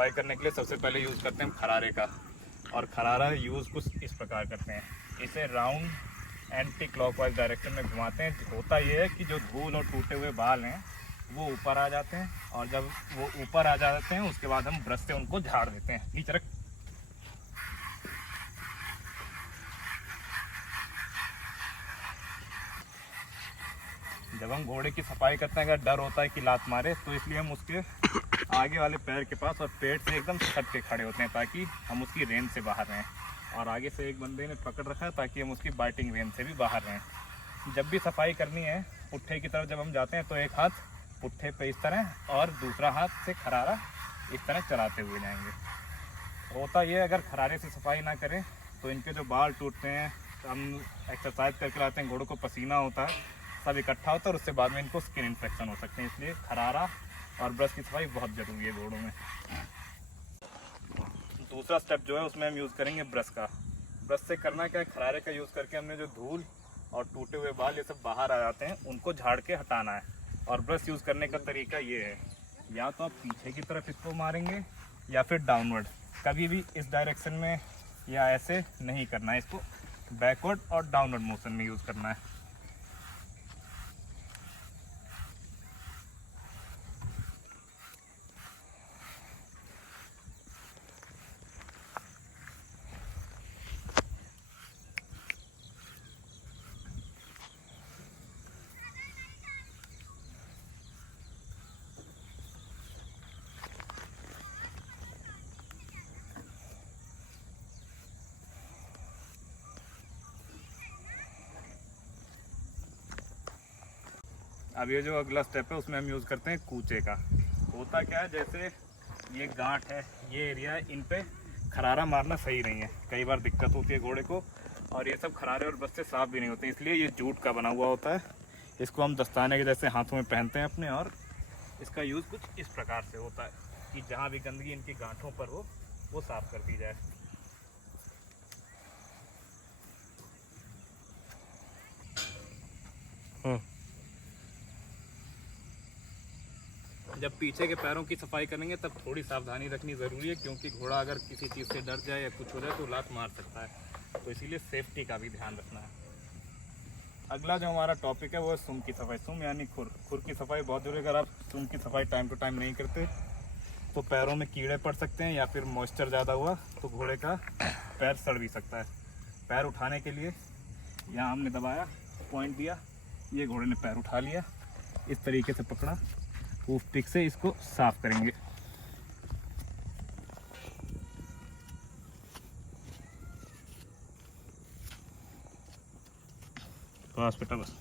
सफाई करने के लिए सबसे पहले यूज़ करते हैं हम खरारे का। और खरारा यूज़ कुछ इस प्रकार करते हैं, इसे राउंड एंटी क्लॉकवाइज डायरेक्शन में घुमाते हैं। होता ये है कि जो धूल और टूटे हुए बाल हैं वो ऊपर आ जाते हैं, और जब वो ऊपर आ जाते हैं उसके बाद हम ब्रश से उनको झाड़ देते हैं। नीचे रख। जब हम घोड़े की सफाई करते हैं अगर डर होता है कि लात मारे, तो इसलिए हम उसके आगे वाले पैर के पास और पेट से एकदम सट के खड़े होते हैं ताकि हम उसकी रेंज से बाहर रहें। और आगे से एक बंदे ने पकड़ रखा है ताकि हम उसकी बाइटिंग रेंज से भी बाहर रहें। जब भी सफाई करनी है पुट्ठे की तरफ जब हम जाते हैं तो एक हाथ पुट्ठे पे इस तरह और दूसरा हाथ से खरारा इस तरह चलाते हुए जाएंगे। होता ये अगर खरारे से सफाई ना करें तो इनके जो बाल टूटते हैं, हम एक्सरसाइज करके लाते हैं, घोड़ों को पसीना होता है, सब इकट्ठा होता है और उससे बाद में इनको स्किन इन्फेक्शन हो सकते हैं। इसलिए खरारा और ब्रश की सफाई बहुत ज़रूरी है घोड़ों में। दूसरा स्टेप जो है उसमें हम यूज़ करेंगे ब्रश का। ब्रश से करना क्या है, खरारे का यूज़ करके हमने जो धूल और टूटे हुए बाल ये सब बाहर आ जाते हैं उनको झाड़ के हटाना है। और ब्रश यूज़ करने का तरीका ये है, या तो आप पीछे की तरफ इसको मारेंगे या फिर डाउनवर्ड। कभी भी इस डायरेक्शन में या ऐसे नहीं करना है, इसको बैकवर्ड और डाउनवर्ड मोशन में यूज़ करना है। अब ये जो अगला स्टेप है उसमें हम यूज़ करते हैं कूचे का। होता क्या है, जैसे ये गांठ है, ये एरिया है, इन पे खरारा मारना सही नहीं है, कई बार दिक्कत होती है घोड़े को। और ये सब खरारे और ब्रश से साफ भी नहीं होते, इसलिए ये जूट का बना हुआ होता है। इसको हम दस्ताने के जैसे हाथों में पहनते हैं अपने, और इसका यूज़ कुछ इस प्रकार से होता है कि जहाँ भी गंदगी इनकी गांठों पर हो वो साफ़ कर दी जाए। जब पीछे के पैरों की सफाई करेंगे तब थोड़ी सावधानी रखनी ज़रूरी है, क्योंकि घोड़ा अगर किसी चीज़ से डर जाए या कुछ हो जाए तो लात मार सकता है, तो इसीलिए सेफ्टी का भी ध्यान रखना है। अगला जो हमारा टॉपिक है वो है सूंड की सफाई। सूंड यानी खुर। खुर की सफाई बहुत जरूरी है। अगर आप सूंड की सफाई टाइम टू टाइम नहीं करते तो पैरों में कीड़े पड़ सकते हैं, या फिर मॉइस्चर ज़्यादा हुआ तो घोड़े का पैर सड़ भी सकता है। पैर उठाने के लिए यहाँ हमने दबाया, पॉइंट दिया, ये घोड़े ने पैर उठा लिया, इस तरीके से पकड़ा, हूफ पिक से इसको साफ करेंगे। बस बेटा बस।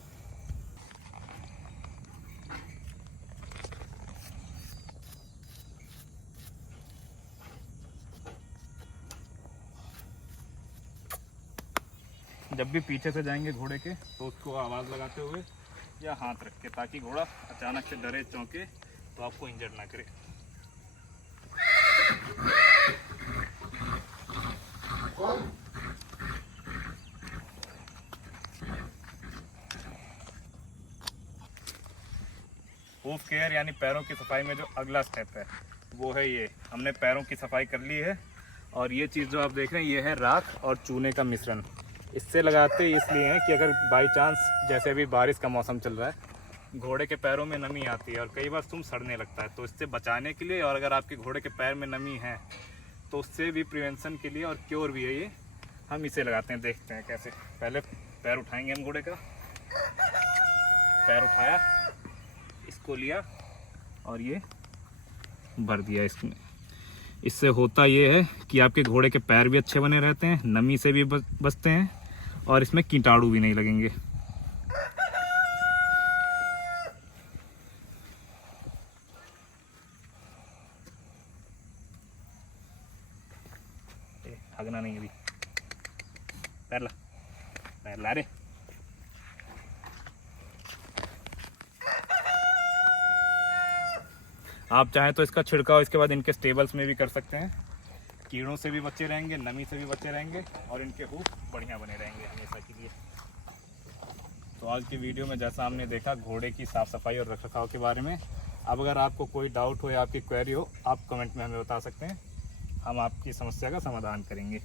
जब भी पीछे से जाएंगे घोड़े के तो उसको आवाज़ लगाते हुए या हाथ रख के, ताकि घोड़ा अचानक से डरे चौंके तो आपको इंजर्ड ना करे। हूफ केयर यानी पैरों की सफाई में जो अगला स्टेप है वो है ये। हमने पैरों की सफाई कर ली है, और ये चीज़ जो आप देख रहे हैं ये है राख और चूने का मिश्रण। इससे लगाते इसलिए हैं कि अगर बाई चांस, जैसे अभी बारिश का मौसम चल रहा है, घोड़े के पैरों में नमी आती है और कई बार तुम सड़ने लगता है, तो इससे बचाने के लिए, और अगर आपके घोड़े के पैर में नमी है तो उससे भी प्रिवेंशन के लिए और क्योर भी है ये, हम इसे लगाते हैं। देखते हैं कैसे। पहले पैर उठाएंगे हम घोड़े का, पैर उठाया, इसको लिया और ये भर दिया इसमें। इससे होता ये है कि आपके घोड़े के पैर भी अच्छे बने रहते हैं, नमी से भी बचते हैं, और इसमें कीटाणु भी नहीं लगेंगे। भागना नहीं, अभी पैर ला, पैर ला रे। आप चाहें तो इसका छिड़काव इसके बाद इनके स्टेबल्स में भी कर सकते हैं। कीड़ों से भी बचे रहेंगे, नमी से भी बचे रहेंगे, और इनके हूफ बढ़िया बने रहेंगे हमेशा के लिए। तो आज की वीडियो में जैसा हमने देखा घोड़े की साफ़ सफाई और रखरखाव के बारे में, अब अगर आपको कोई डाउट हो या आपकी क्वेरी हो, आप कमेंट में हमें बता सकते हैं, हम आपकी समस्या का समाधान करेंगे।